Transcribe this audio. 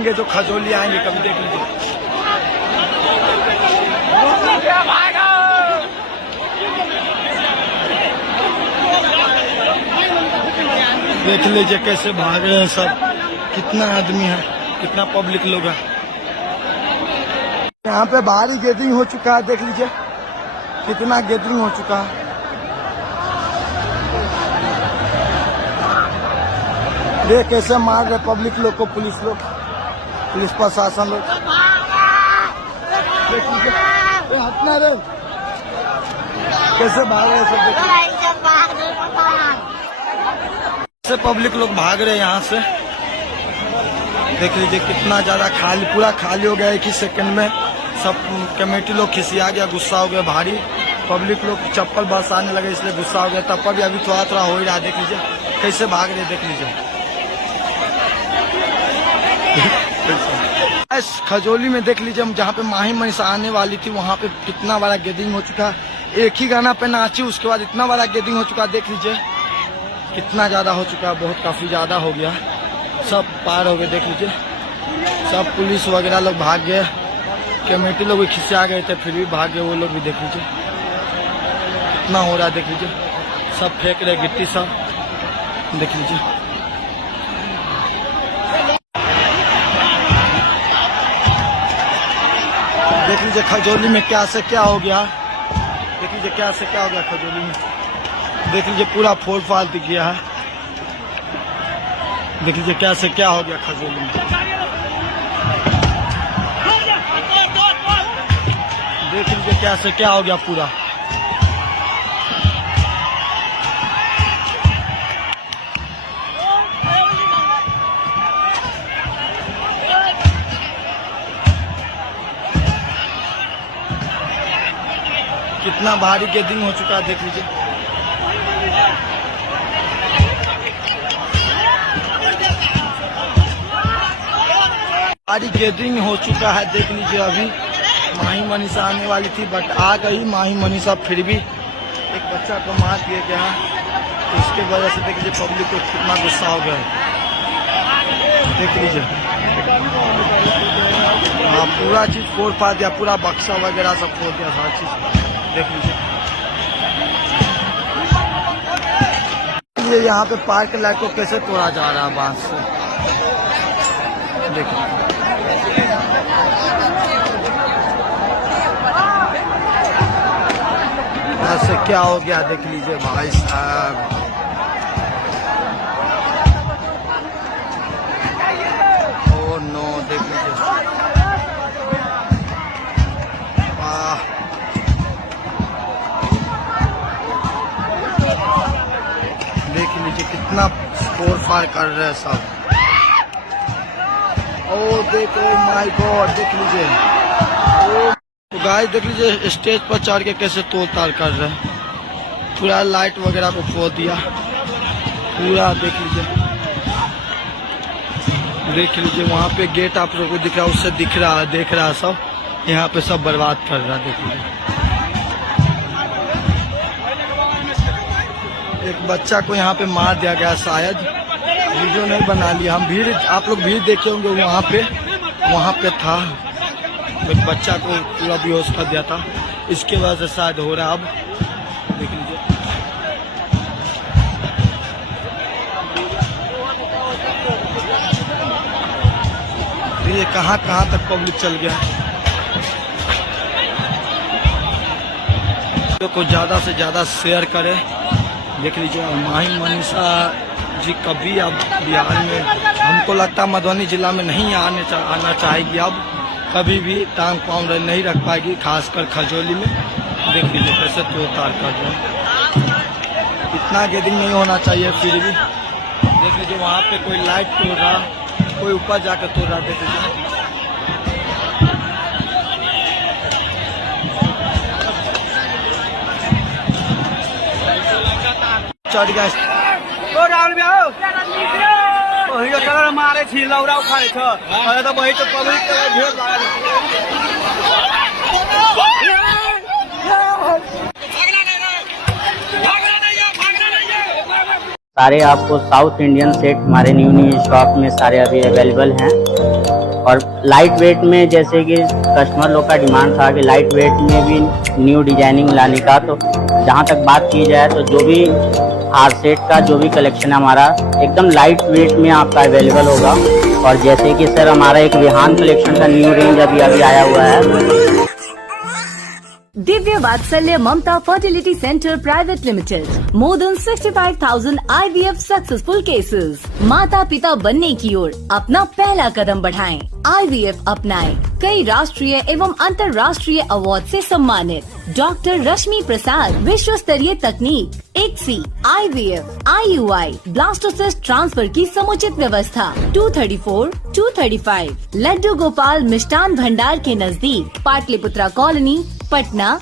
देखेंगे जो खजोली आएंगे कभी, देख लीजिए। देख लीजिए कैसे भाग रहे हैं सब, कितना आदमी है, कितना पब्लिक लोग है। यहाँ पे भारी गैदरिंग हो चुका है, देख लीजिए कितना गैदरिंग हो चुका है। देख कैसे मार रहे पब्लिक लोग को पुलिस लोग, पुलिस प्रशासन लोग। देख लीजिए हटना रे, कैसे भाग रहे सब, से पब्लिक लोग भाग रहे हैं यहाँ से। देख लीजिए कितना ज्यादा खाली, पूरा खाली हो गया एक ही सेकंड में। सब कमेटी लोग खिसिया गया, गुस्सा हो गया भारी, पब्लिक लोग चप्पल बरसाने लगे इसलिए गुस्सा हो गया। तब पर भी अभी थोड़ा थोड़ा हो ही रहा, देख लीजिए कैसे भाग रहे, देख लीजिए। खजोली में देख लीजिए हम जहाँ पे माही मनीषा आने वाली थी वहाँ पे कितना बड़ा गैदरिंग हो चुका है। एक ही गाना पे नाची, उसके बाद इतना बड़ा गैदरिंग हो चुका है, देख लीजिए कितना ज्यादा हो चुका है, बहुत काफी ज्यादा हो गया। सब पार हो गए, देख लीजिए सब पुलिस वगैरह लोग भाग गए, कमेटी लोग भी खिसिया गए थे फिर भी भाग गए वो लोग भी, देख लीजिए कितना हो रहा है। देख लीजिए सब फेंक रहे गिट्टी सब, देख लीजिए। देख लीजिए खजोली में क्या से क्या हो गया, देख लीजिए क्या से क्या हो गया खजोली में। देख लीजिए पूरा फोड़ फाड़ दिख गया है, देख लीजिए क्या से क्या हो गया खजोली में। देख लीजिए क्या से क्या हो गया पूरा। कितना भारी गैदरिंग हो चुका है, देख लीजिए। भारी गैदरिंग हो चुका है, देख लीजिए। अभी माही मनीषा आने वाली थी बट आ गई माही मनीषा, फिर भी एक बच्चा को मार दिया गया, तो इसके वजह से देख लीजिए पब्लिक को कितना गुस्सा हो गया, देख लीजिए। हाँ पूरा चीज फोड़ फाड़ दिया, पूरा बक्सा वगैरह सब फोड़ दिया, हर चीज देख लीजिए। ये यहाँ पे पार्क लाइट को कैसे तोड़ा जा रहा है बांस से, देखिए। ऐसे क्या हो गया, देख लीजिए भाई साहब। ओ नो, देख लीजिए देख लीजिए कितना फोड़ फाड़ कर रहे हैं सब। ओ देखो माय गॉड, देख लीजिए। तो गाइस देख लीजिए स्टेज पर चढ़ के कैसे तोड़ ताड़ कर रहे हैं, पूरा लाइट वगैरह को फोड़ दिया पूरा, देख लीजिए। देख लीजिए वहाँ पे गेट आप लोगों को दिख रहा है, उससे दिख रहा है, देख रहा है सब, यहाँ पे सब बर्बाद कर रहा है, देख लीजिए। एक बच्चा को यहाँ पे मार दिया गया, शायद वीडियो नहीं बना लिया हम, भीड़ आप लोग भीड़ देखे होंगे, वहाँ पे था एक बच्चा को पूरा बेहोश कर दिया था, इसके वजह से शायद हो रहा। अब देख लीजिए ये कहाँ तक पब्लिक चल गया। वीडियो को ज़्यादा से ज़्यादा शेयर करें, देख लीजिए। माही मनीषा जी कभी अब बिहार में, हमको लगता है मधुबनी जिला में नहीं आना चाहेगी अब, कभी भी टांग पाँव नहीं रख पाएगी, खासकर खजोली में। देख लीजिए कैसे तोड़ ताड़ कर रहे हैं, इतना गैदरिंग नहीं होना चाहिए फिर भी। देख लीजिए वहाँ पे कोई लाइट तोड़ रहा, कोई ऊपर जाकर तोड़ रहा, देख लीजिए। चढ़ गया मारे थी लौरा उखाड़े तो वही तो पब्लिक भीड़ लागल। सारे आपको साउथ इंडियन सेट हमारे न्यू स्टॉक में सारे अभी अवेलेबल हैं। और लाइट वेट में जैसे कि कस्टमर लोग का डिमांड था कि लाइट वेट में भी न्यू डिजाइनिंग लाने का, तो जहाँ तक बात की जाए तो जो भी हार सेट का जो भी कलेक्शन है हमारा एकदम लाइट वेट में आपका अवेलेबल होगा। और जैसे कि सर हमारा एक विहान कलेक्शन का न्यू रेंज अभी आया हुआ है। Divya Vatsalya Mamta fertility centre private limited, more than 65,000 IVF successful cases. माता पिता बनने की ओर अपना पहला कदम बढ़ाएं, IVF अपनाएं। कई राष्ट्रीय एवं अंतर्राष्ट्रीय अवार्ड से सम्मानित डॉक्टर रश्मि प्रसाद, विश्व स्तरीय तकनीक, ICSI, IVF, IUI, blastocyst transfer की समुचित व्यवस्था। 234, 235 लड्डू गोपाल मिष्ठान भंडार के नजदीक, पाटलिपुत्रा कॉलोनी, पटना।